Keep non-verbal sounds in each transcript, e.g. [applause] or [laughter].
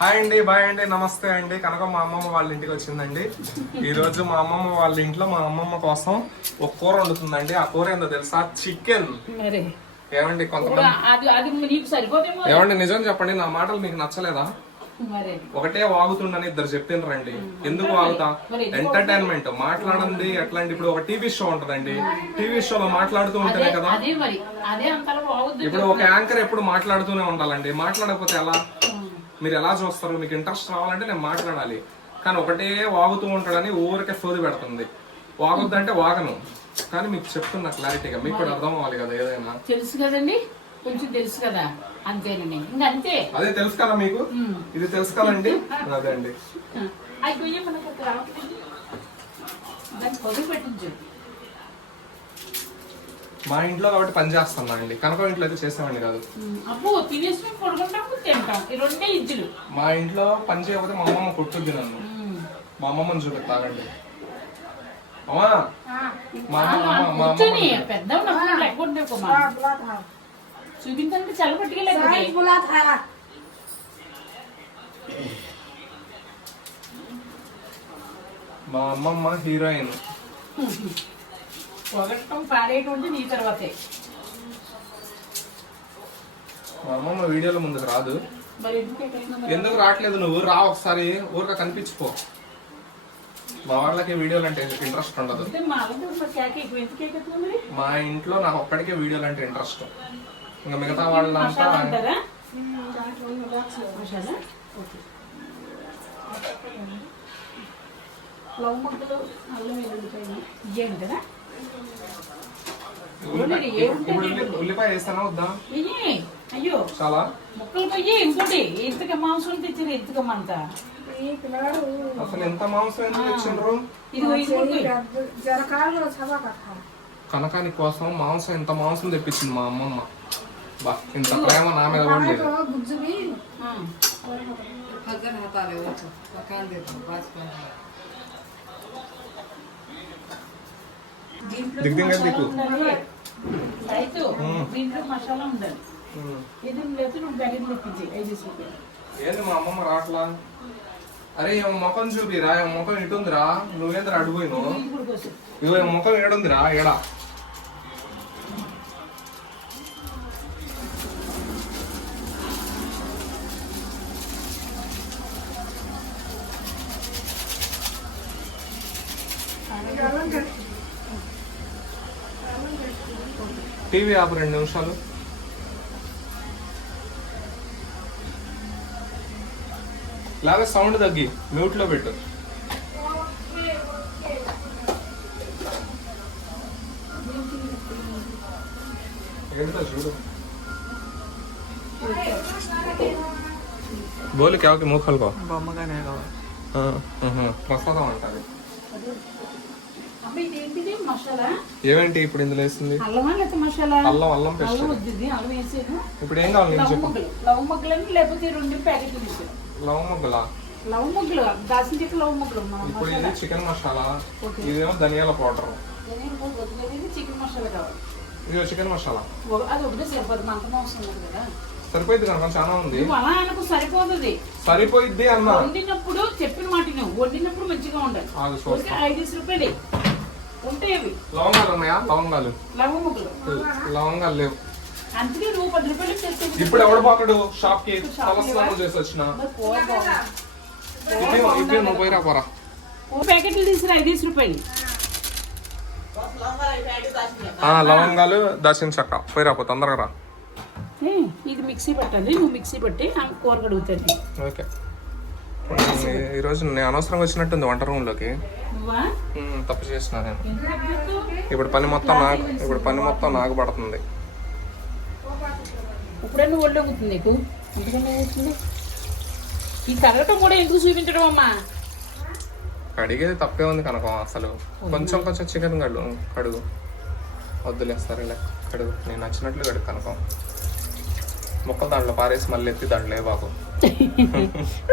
Hi అండి bye అండి నమస్తే అండి. కనుక మా అమ్మమ్మ వాళ్ళ ఇంటికి వచ్చిందండి. ఈ రోజు మా అమ్మమ్మ వాళ్ళ ఇంట్లో మా అమ్మమ్మ కోసం ఒక కూర వండుతుందండి. ఆ కూర ఏందో తెలుసా? చికెన్. ఏమండి సరిపోతేమో ఏమండి నిజం చెప్పండి నా మాటలు మీకు నచ్చలేదా? ఒకటే వాగుతుండని ఇద్దరు చెప్పిండ్రండి ఎందుకు వాగుతా? ఎంటర్టైన్మెంట్ మాట్లాడండి ఎట్లాంటి ఇప్పుడు ఒక టీవీ షో ఉంటదండి. టీవీ షోలో మాట్లాడుతూ ఉంటేనే కదా. ఇప్పుడు ఒక యాంకర్ ఎప్పుడు మాట్లాడుతూనే ఉండాలండి. మాట్లాడకపోతే ఎలా? మీరు ఎలా చూస్తారు? మీకు ఇంట్రెస్ట్ రావాలంటే నేను మాట్లాడాలి. కానీ ఒకటే వాగుతూ ఉంటాడని ఊరికే సోది పెడుతుంది. వాగొద్దంటే వాగను. కానీ మీకు చెప్తున్నా క్లారిటీగా. మీకు కూడా అర్థం అవ్వాలి కదా ఏదైనా. తెలుసు కదండి? కొంచెం తెలుసు కదా అంతేనండి ఇంకా అంతే. అదే తెలుసు కదా మీకు? ఇది తెలుసు కదండి? [laughs] అదే అండి. అవి పోయి మనకు దాన్ని పెట్టించు. మా ఇంట్లో కాబట్టి పని చేస్తున్నా అండి కనక ఇంట్లో అయితే చేసామండి కాదు. అప్పు తినేసి పడుకుంటాము తింటాం ఈ రెండే మా ఇంట్లో పని చేయకపోతే మా అమ్మమ్మ కొట్టుద్ది నన్ను. మా అమ్మమ్మని చూపిస్తాగండి అమ్మా! మా అమ్మ మా అమ్మ పెద్ద చూపించాలంటే చల్ల పట్టుకెళ్ళి మా అమ్మమ్మ హీరోయిన్. పొగట్టం పాడేటువంటి నీ తర్వాతే. మా అమ్మమ్మ వీడియోలో ముందుకు రాదు. ఎందుకు రావట్లేదు నువ్వు? రా ఒకసారి ఊరిక కనిపించుకో. మా వాళ్ళకి వీడియోలు అంటే ఇంట్రెస్ట్ ఉండదు. మా ఇంట్లో నాకు ఒక్కడికే వీడియోలు అంటే ఇంట్రెస్ట్. ఇంకా మిగతా వాళ్ళంతా లవ్ ముద్దలు అల్లం వెల్లుల్లిపాయలు కదా ఉల్లిపాయ వేస్తానా వద్దా? అయ్యో. చాలా? ముక్కలు పోయి ఇంకోటి. ఇంతక మాంసం తెచ్చారు ఇంతకమ్మంత అసలు ఎంత మాంసం ఎందుకు తెచ్చిండ్రు? కనకాని కోసం మాంసం ఎంత మాంసం తెప్పించింది మా అమ్మమ్మ. ఇంత ప్రేమ నా మీద దిగ్దింగ మసాలా దిక్కు. ఉండాలి. రైతు దీంట్లో మసాలా ఉండాలి. ఉమ్. ఇది లేదు నువ్వు బ్యాగ్ తెప్పించి ఐదు రూపాయలు. ఏంది మా అమ్మమ్మ రాట్లా అరే ముఖం చూపిరా ముఖం ఇటుందిరా నువ్వేంద్ర ఇగో ఈ ముఖం ఏడుందిరా ఏడా? టీవీ ఆపు రెండు నిమిషాలు లాగా సౌండ్ తగ్గి మ్యూట్లో పెట్టు ఏంటో చూడు బోలు కేవకి మూఖలు బొమ్మగానే కావాలి ప్రసాదం అంటారు అమ్మ ఇదేంటిది మసాలా ఏమేంటి ఇప్పుడు ఇందులో వేసింది? మసాలా? అల్లం అల్లం పేస్ట్. ఇప్పుడు ఏం కావాలి లవ్ ముగ్గులు. లవ్ ముగ్గులని లేకపోతే రెండు ప్యాకెట్లు లవం ముగ్గలా? లవ్ ముగ్గులు దాసిన చెక్క లవ్ ముగ్గులు ఇప్పుడు ఇది చికెన్ మసాలా. ఇదేమో ధనియాల పౌడర్. చికెన్ మసాలా కావాలి. ఇది చికెన్ మసాలా. అది ఒకటే సరిపోదు మంట మాంసం ఉంది కదా. సరిపోయింది కనుక చాలా ఉంది. అలా అనుకు సరిపోతుంది సరిపోయిద్ది అన్న. వండినప్పుడు చెప్పిన మాట నువ్వు వండినప్పుడు మంచిగా ఉండాలి. ఐదు రూపాయలు. లవంగాలు ఉన్నాయా? లవంగాలు. లవంగాలు లేవు. అందుకే నువ్వు పది రూపాయలు తెచ్చేది ఇప్పుడు ఎవడు పోతాడు షాప్కి తలస్నానం చేసి వచ్చిన. ఇప్పుడు నువ్వు పోయిరా పోరా. ఓ ప్యాకెట్లు తీసుకురా ఐదు రూపాయలు ఆ, లవంగాలు దాచిన చెక్క పోయిరా పో తొందరగా రా. ఇది మిక్సీ పట్టాలి. నువ్వు మిక్సీ పట్టి కూర కడుగుతుంది ఓకే. ఈరోజు నేను అనవసరంగా వచ్చినట్టుంది వంట రూమ్లోకి. నువ్వా? ఉమ్, తప్పు చేసిన నేను? ఇప్పుడు పని మొత్తం నాకు ఇప్పుడు పని మొత్తం నాకు పడుతుంది. ఇప్పుడే నువ్వు ఒళ్ళు అవుతుంది నీకు. ఈ కూడా ఎందుకు చూపించడం అమ్మా? కడిగేది తప్పే ఉంది కనుక అసలు. కొంచెం కొంచెం చికెన్ కడుగు కడుగు. వద్దులే సరేలే కడుగు. నేను నచ్చినట్లు కడుగు కనుక. ముక్కలు దాంట్లో పారేసి మళ్ళీ ఎత్తి దాంట్లో బాబు.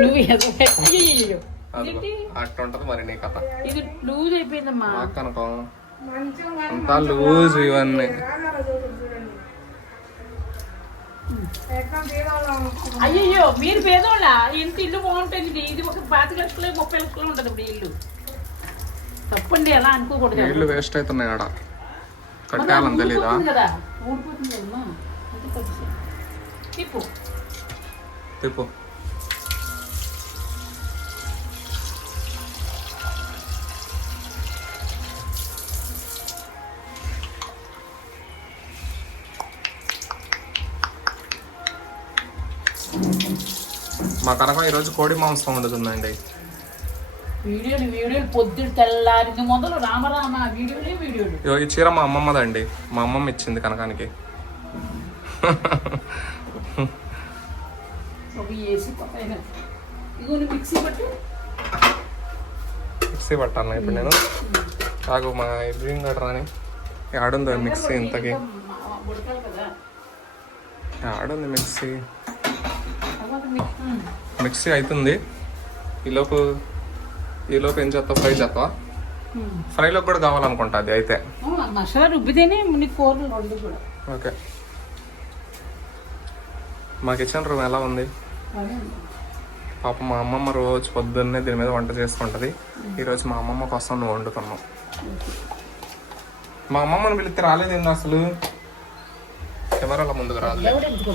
నువ్వు ఇదేంటి? అట్లా ఉంటది మరి నీ కథ. ఇది లూజ్ అయిపోయిందమ్మా. నాకు కనుక అంతా లూజ్ ఇవన్నీ. అయ్యయ్యో మీరు పేదోళ్ళ? ఇంటి ఇల్లు బాగుంటుంది ఇది. ఒక పాతిక లక్షలు ముప్పై లక్షలు ఉంటుంది ఇప్పుడు ఇల్లు. తప్పండి అలా అనుకోకూడదు నీళ్ళు వేస్ట్ అవుతున్నాయి ఆడ. కట్టాలని తెలీదా? ఊడిపోతుంది తిప్పు తిప్పు మా కనక ఈరోజు కోడి మాంసం వండుతుందండి. వీడియోలు వీడియోలు పొద్దుడు తెల్లారింది మొదలు రామరామ వీడియోలే. వీడియోలు ఈ చీర మా అమ్మమ్మదండి. మా అమ్మమ్మ ఇచ్చింది కనకానికి. పైన ఇగో మిక్సీ పట్టు. మిక్సీ పట్టాను ఇప్పుడు నేను. నాకు మా ఇబ్రీం గడ్రాని ఆడుందో మిక్సీ ఇంతకి? ఆడుంది మిక్సీ. మిక్సీ. అవుతుంది ఈలోపు ఈలోపు ఏం చేస్తావు? ఫ్రై చేస్తావా? ఫ్రైలోకి కూడా కావాలనుకుంటా అది అయితే. మసాలా రుబ్బితేనే ఓకే. మా కిచెన్ రూమ్ ఎలా ఉంది. పాప మా అమ్మమ్మ రోజు పొద్దున్నే దీని మీద వంట చేసుకుంటది. ఈరోజు మా అమ్మమ్మ కోసం నువ్వు వండుతున్నావు. మా అమ్మమ్మని పిలిస్తే రాలేదేంది అసలు? కెమెరాల ముందుకు ఎందుకు?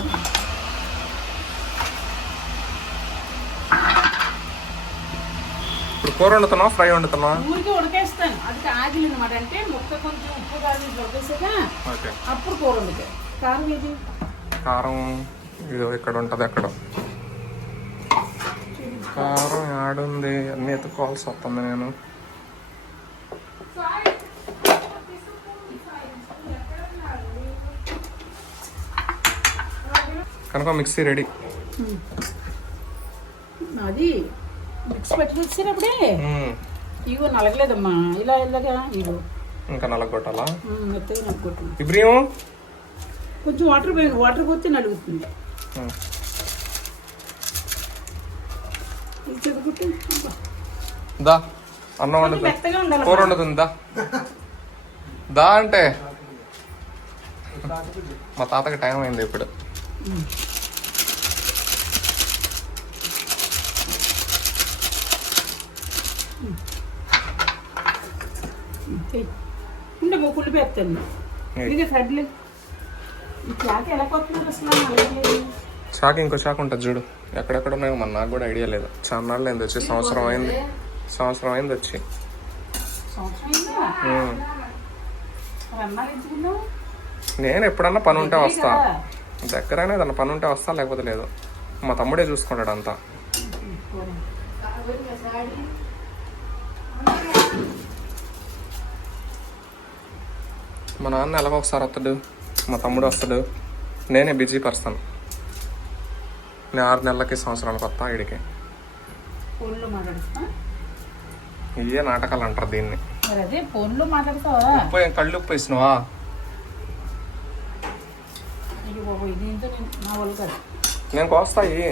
ఇప్పుడు కూర వండుతున్నావా? ఫ్రై వండుతున్నావా? ఊరికి ఉడకేస్తాను. అది ఆగిలి అనమాట అంటే ముక్క కొంచెం ఉప్పు కాదు ఉడకేసాక ఓకే. అప్పుడు కూర వండుతా కారం ఏది? కారం ఇది ఇక్కడ ఉంటుంది అక్కడ. కారం ఆడుంది అన్ని ఎత్తుకోవాల్సి వస్తుంది నేను. కనుక మిక్సీ రెడీ. అది మిక్స్ పెట్టి తెచ్చినప్పుడే ఇగో నలగలేదమ్మా. ఇలా ఇలాగా ఇగో ఇంకా నలగొట్టాలా? మెత్తగా ఇబ్రియం కొంచెం వాటర్ పోయింది. వాటర్ పోతే నలుగుతుంది. దా. అన్నం వండుతుంది కూర వండుతుంది దా. దా అంటే. మా తాతకి టైం అయింది ఇప్పుడు. ఉండే మొక్కులు పెడతాను ఇది ఫ్రెడ్లు ఈ క్లాక్ ఎలా కొట్టున్నారు అసలు నలగలేదు చాక్ ఇంకో చాక్ ఉంటుంది చూడు. ఎక్కడెక్కడ ఉన్నాయో మన నాకు కూడా ఐడియా లేదు. చాలా అయింది వచ్చి సంవత్సరం అయింది. సంవత్సరం అయింది వచ్చి. నేను ఎప్పుడన్నా పని ఉంటే వస్తా. కదా. దగ్గరనే ఏదన్నా పని ఉంటే వస్తా లేకపోతే లేదు. మా తమ్ముడే చూసుకుంటాడు అంతా. మా నాన్న ఎలాగో ఒకసారి వస్తాడు. మా తమ్ముడు వస్తాడు. నేనే బిజీ పర్సన్. నేను ఆరు నెలలకి సంవత్సరాలకు వస్తా ఇడికి ఇవే నాటకాలు అంటారు దీన్ని. ఉప్పు ఏం కళ్ళు ఉప్పు వేసినావా? నేను కోస్తాయి.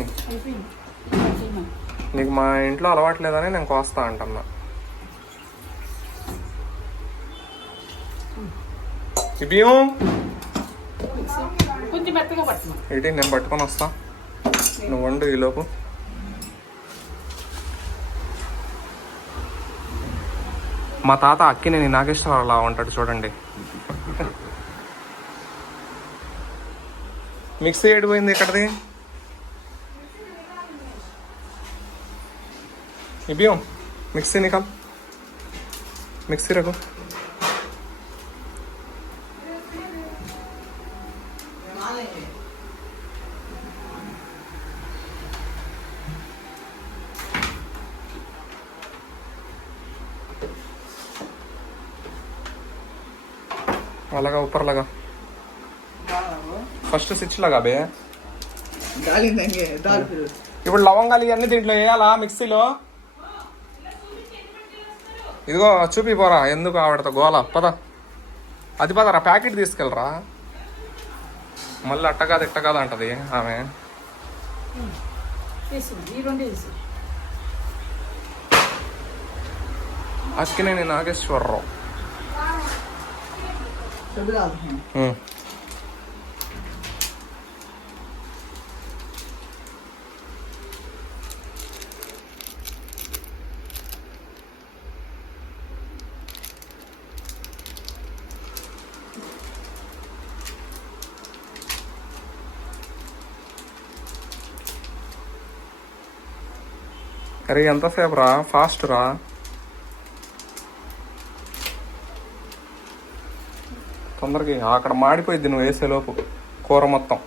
నీకు మా ఇంట్లో అలవాట్లేదని నేను కోస్తా అంటున్నా. ఈ బియ్యం కొంచెం మెత్తగా పట్టను ఏంటి నేను పట్టుకొని వస్తా. నువ్వు వండు ఈలోపు మా తాత అక్కినేని నాగేశ్వరరావు అలా ఉంటాడు చూడండి. మిక్సీ ఏడిపోయింది ఇక్కడది? ఈ మిక్సీ నికల్ మిక్సీ రఘు అలాగా ऊपर लगा ఫస్ట్ స్విచ్ లగా బే डालेंगे दाल फिर ఇప్పుడు లవంగాలు ఇవన్నీ దీంట్లో వేయాలా మిక్సీలో ఇదిగో చూపి పోరా ఎందుకు ఆవిడతో గోల పద అది పదరా ప్యాకెట్ తీసుకెళ్ళరా మళ్ళీ అట్టగాదు ఇట్టగాదు అంటది ఆమె వేసింది ఈ రెండు వేసి అక్కినేని నాగేశ్వరరావు सदराज हाँ। अरे अंत सेवरा फास्ट रा తొందరగా అక్కడ మాడిపోయింది నువ్వు వేసేలోపు కూర మొత్తం.